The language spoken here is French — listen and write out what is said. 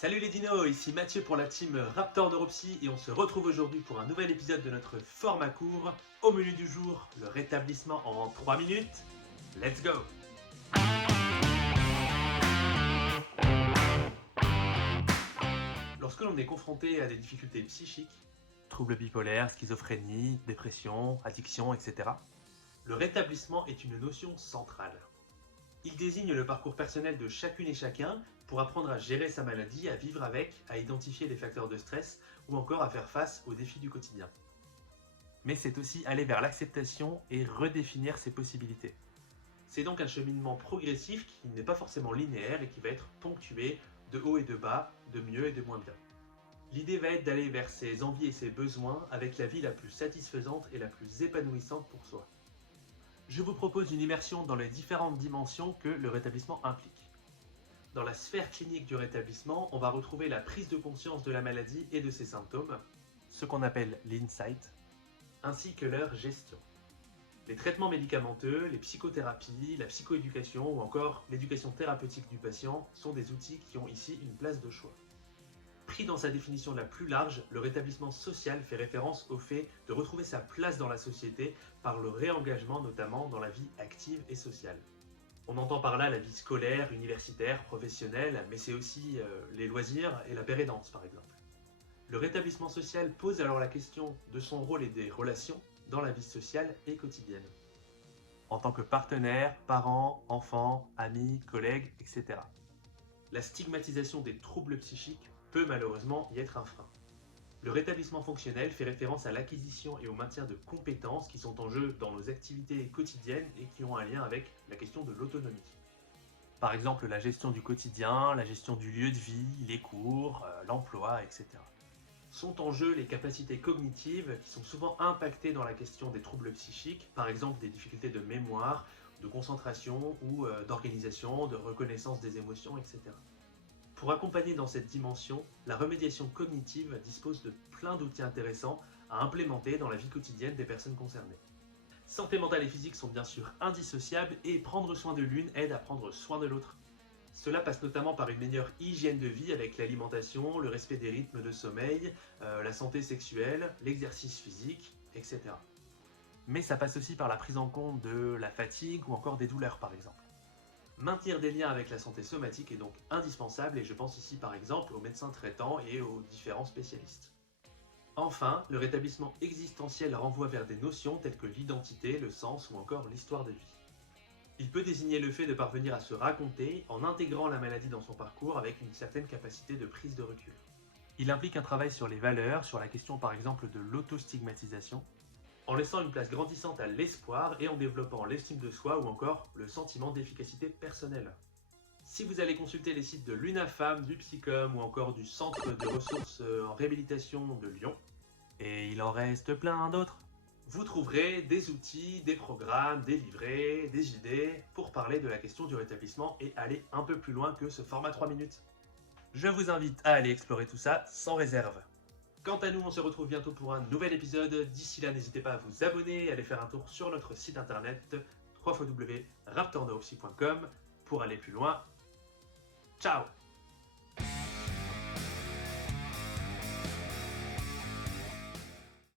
Salut les dinos, ici Mathieu pour la team Raptor Neuropsy et on se retrouve aujourd'hui pour un nouvel épisode de notre format court. Au menu du jour, le rétablissement en 3 minutes. Let's go! Lorsque l'on est confronté à des difficultés psychiques, troubles bipolaires, schizophrénie, dépression, addiction, etc., le rétablissement est une notion centrale. Il désigne le parcours personnel de chacune et chacun pour apprendre à gérer sa maladie, à vivre avec, à identifier les facteurs de stress ou encore à faire face aux défis du quotidien. Mais c'est aussi aller vers l'acceptation et redéfinir ses possibilités. C'est donc un cheminement progressif qui n'est pas forcément linéaire et qui va être ponctué de haut et de bas, de mieux et de moins bien. L'idée va être d'aller vers ses envies et ses besoins avec la vie la plus satisfaisante et la plus épanouissante pour soi. Je vous propose une immersion dans les différentes dimensions que le rétablissement implique. Dans la sphère clinique du rétablissement, on va retrouver la prise de conscience de la maladie et de ses symptômes, ce qu'on appelle l'insight, ainsi que leur gestion. Les traitements médicamenteux, les psychothérapies, la psychoéducation ou encore l'éducation thérapeutique du patient sont des outils qui ont ici une place de choix. Pris dans sa définition la plus large, le rétablissement social fait référence au fait de retrouver sa place dans la société par le réengagement notamment dans la vie active et sociale. On entend par là la vie scolaire, universitaire, professionnelle, mais c'est aussi les loisirs et la pérédance par exemple. Le rétablissement social pose alors la question de son rôle et des relations dans la vie sociale et quotidienne. En tant que partenaire, parents, enfants, amis, collègues, etc. La stigmatisation des troubles psychiques peut malheureusement y être un frein. Le rétablissement fonctionnel fait référence à l'acquisition et au maintien de compétences qui sont en jeu dans nos activités quotidiennes et qui ont un lien avec la question de l'autonomie. Par exemple, la gestion du quotidien, la gestion du lieu de vie, les cours, l'emploi, etc. Sont en jeu les capacités cognitives qui sont souvent impactées dans la question des troubles psychiques, par exemple des difficultés de mémoire, de concentration ou d'organisation, de reconnaissance des émotions, etc. Pour accompagner dans cette dimension, la remédiation cognitive dispose de plein d'outils intéressants à implémenter dans la vie quotidienne des personnes concernées. Santé mentale et physique sont bien sûr indissociables et prendre soin de l'une aide à prendre soin de l'autre. Cela passe notamment par une meilleure hygiène de vie avec l'alimentation, le respect des rythmes de sommeil, la santé sexuelle, l'exercice physique, etc. Mais ça passe aussi par la prise en compte de la fatigue ou encore des douleurs par exemple. Maintenir des liens avec la santé somatique est donc indispensable et je pense ici par exemple aux médecins traitants et aux différents spécialistes. Enfin, le rétablissement existentiel renvoie vers des notions telles que l'identité, le sens ou encore l'histoire de vie. Il peut désigner le fait de parvenir à se raconter en intégrant la maladie dans son parcours avec une certaine capacité de prise de recul. Il implique un travail sur les valeurs, sur la question par exemple de l'autostigmatisation, en laissant une place grandissante à l'espoir et en développant l'estime de soi ou encore le sentiment d'efficacité personnelle. Si vous allez consulter les sites de l'UNAFAM, du Psycom ou encore du Centre de ressources en réhabilitation de Lyon, et il en reste plein d'autres, vous trouverez des outils, des programmes, des livrets, des idées pour parler de la question du rétablissement et aller un peu plus loin que ce format 3 minutes. Je vous invite à aller explorer tout ça sans réserve. Quant à nous, on se retrouve bientôt pour un nouvel épisode. D'ici là, n'hésitez pas à vous abonner et à aller faire un tour sur notre site internet www.raptorneuropsy.com pour aller plus loin. Ciao!